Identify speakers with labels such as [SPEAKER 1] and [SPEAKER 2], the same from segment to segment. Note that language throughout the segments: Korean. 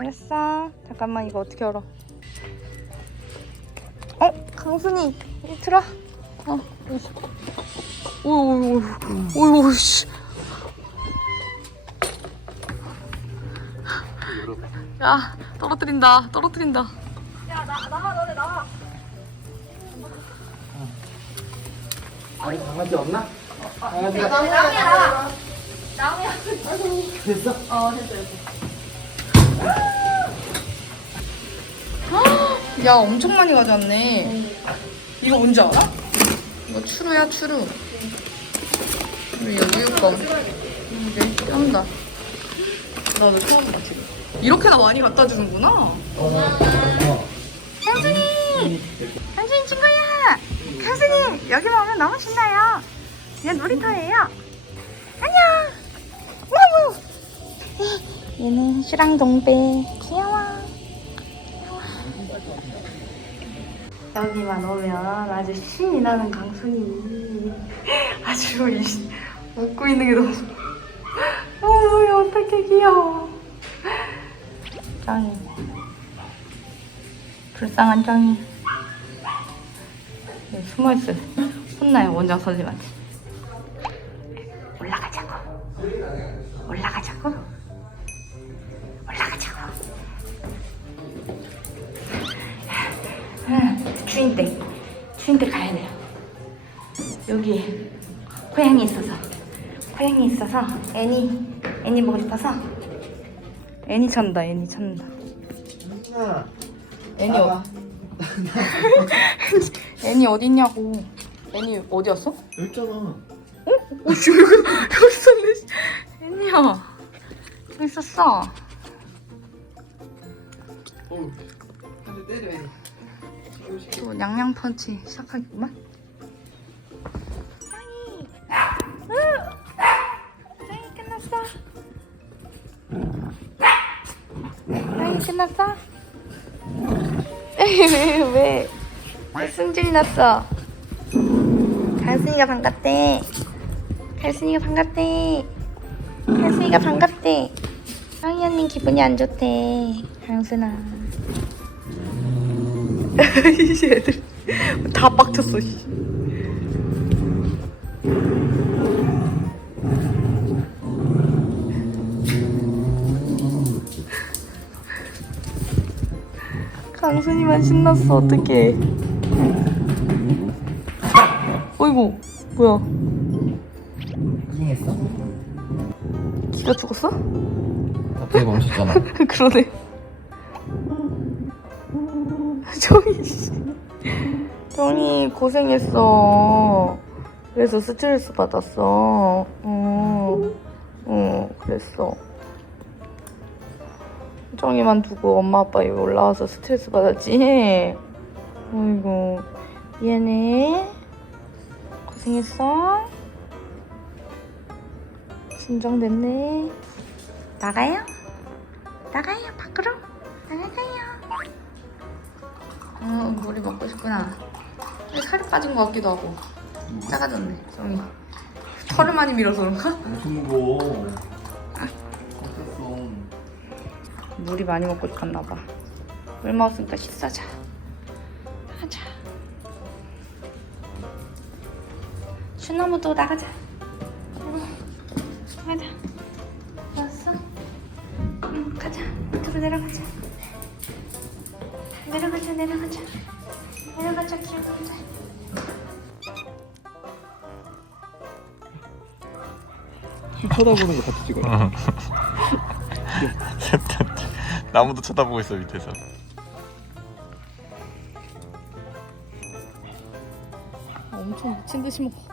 [SPEAKER 1] 알았어. 잠깐만 이거 어떻게 열어? 어, 강순이 이리 들어. 어, 오오오, 오오 씨. 야, 떨어뜨린다, 떨어뜨린다.
[SPEAKER 2] 아니 강아지 없나? 강아지가 됐어?
[SPEAKER 1] 야, 엄청 많이 가져왔네. 이거 뭔지 알아? 이거 추루야, 추루. 우리 여기 우유껌. 이게 쩐다. 나도 처음 봐, 지금. 이렇게나 많이 갖다 주는구나.
[SPEAKER 2] 어, 어.
[SPEAKER 1] 강순이 친구야! 강순이! 여기만 오면 너무 신나요. 얘 놀이터예요. 안녕! 얘는 슈랑동배. 여기만 오면 아주 신이 나는 강순이. 아주 이 웃고 있는 게 너무. 어머, 어떡해, 귀여워. 짱이. 불쌍한 짱이. 여기 숨어있어요. 혼나요, 원장 선생님한테. 올라가자고. 올라가자고. 주인 댁. 주인 댁 가야 돼요. 여기 고양이 있어서. 고양이 있어서 애니, 애니 보고 싶어서. 애니 찾는다, 애니.
[SPEAKER 2] 하나.
[SPEAKER 1] 애니 어, 애니 어딨냐고. 애니 어디였어?
[SPEAKER 2] 여기 있잖아.
[SPEAKER 1] 어, 씨, 여기, 여기 있었네. 씨. 애니야. 여기 있었어.
[SPEAKER 2] 어. 한대 때려.
[SPEAKER 1] 또 냥냥 펀치 시작하겠구만. 짱이. 짱이 끝났어. 짱이 끝났어? 에이, 왜, 왜? 왜 승질이 났어? 갈순이가 반갑대. 갈순이가 반갑대. 갈순이가 반갑대. 짱이 언니 기분이 안 좋대. 강순아. 이 애들 다 빡쳤어. 씨. 강순이만 신났어 어떡해 어이구 뭐야
[SPEAKER 2] 고생했어?
[SPEAKER 1] 기가 죽었어?
[SPEAKER 2] 갑자기 멈췄잖아.
[SPEAKER 1] 그러네 정이 씨 정이 고생했어. 그래서 스트레스 받았어. 응, 응 그랬어. 정이만 두고 엄마 아빠 여기 올라와서 스트레스 받았지? 어이구 미안해. 고생했어. 진정됐네. 나가요? 나가요 밖으로 어 물이 먹고 싶구나 근데 살이 빠진 것 같기도 하고 작아졌네 정이 털을 많이 밀어서 그런가?
[SPEAKER 2] 무슨 무거워. 어땠어?
[SPEAKER 1] 물이 많이 먹고 싶었나 봐. 물 먹었으니까 씻어자. 하자. 슈나무도 나가자. 응. 가자. 왔어? 응, 가자. 밑으로 내려가자. 내려가자, 내려가자. 내려가자, 귀여운자.
[SPEAKER 2] 쳐다보는 거 같이 찍어요.
[SPEAKER 3] 나무도 쳐다보고 있어 밑에서.
[SPEAKER 1] 엄청 미친 듯이 먹어.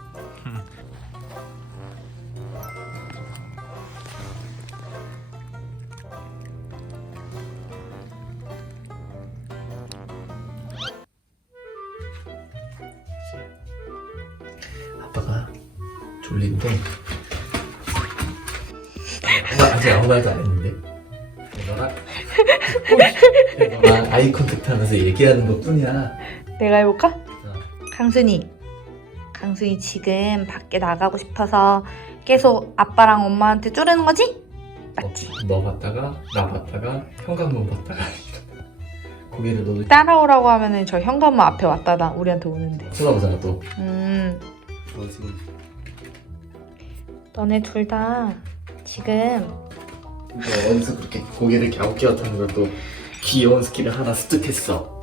[SPEAKER 2] 졸린데 아직 아무 말도 안 했는데 너랑 너랑 아이 컨택트 하면서 얘기하는 것 뿐이야
[SPEAKER 1] 내가 해볼까?
[SPEAKER 2] 어.
[SPEAKER 1] 강순이. 강순이 지금 밖에 나가고 싶어서 계속 아빠랑 엄마한테 쪼르는 거지? 맞지?
[SPEAKER 2] 어, 너 봤다가 나 봤다가 현관문 봤다가 고개를 너도
[SPEAKER 1] 따라오라고 하면은 저 현관문 앞에 왔다다 우리한테 오는데.
[SPEAKER 2] 쳐다보잖아 또.
[SPEAKER 1] 음.
[SPEAKER 2] 어, 지금
[SPEAKER 1] 너네 둘 다 지금
[SPEAKER 2] 너 어디서 그렇게 고개를 갸웃갸웃하는 걸 또 귀여운 스킬을 하나 습득했어.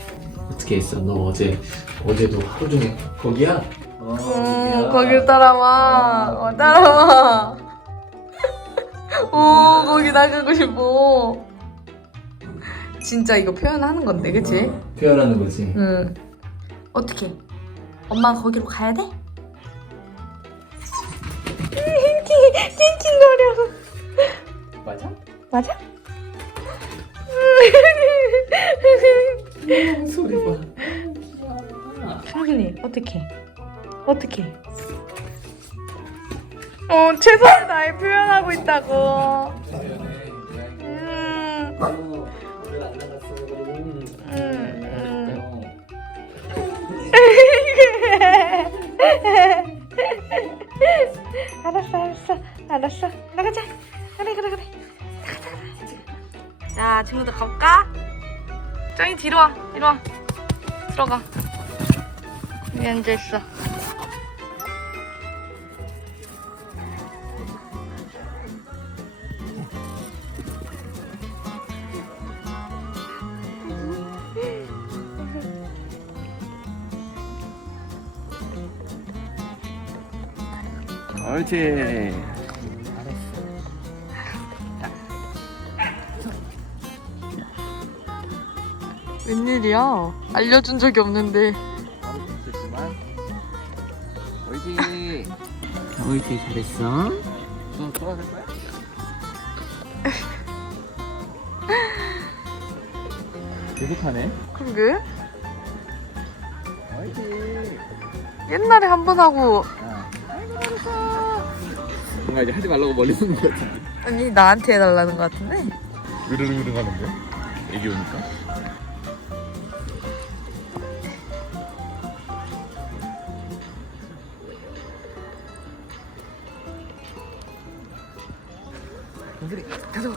[SPEAKER 2] 어떻게 했어? 너 어제 어제도 하루 종일 거기야? 어,
[SPEAKER 1] 음, 거길 따라와. 어, 따라와. 오, 거기 나가고 싶어. 진짜 이거 표현하는 건데, 그치?
[SPEAKER 2] 어, 표현하는 거지.
[SPEAKER 1] 응. 어떻게? 엄마가 거기로 가야 돼?
[SPEAKER 2] 맞아? 소리 봐.
[SPEAKER 1] 상윤이 어떻게? 어떻게? 어 최선을 다해 표현하고 있다고. 음. 음, 음. 알았어, 알았어, 알았어. 나가자. 자. 자, 친구들 가볼까? 짱이 뒤로 와, 뒤로 와. 들어가. 여기 앉아 있어.
[SPEAKER 3] 옳지.
[SPEAKER 1] 웬일이야? 알려준 적이 없는데.
[SPEAKER 3] 옳지. 옳지 잘했어. 너 돌아갈 거야? 계속하네.
[SPEAKER 1] 그러게?
[SPEAKER 3] 옳지.
[SPEAKER 1] 옛날에 한 번 하고
[SPEAKER 3] 뭔가 이제 하지 말라고 멀리 보는 것 같은데.
[SPEAKER 1] 아니 나한테 해달라는 것 같은데.
[SPEAKER 3] 으르릉으릉 하는데? 애기 오니까. 潜れだぞ。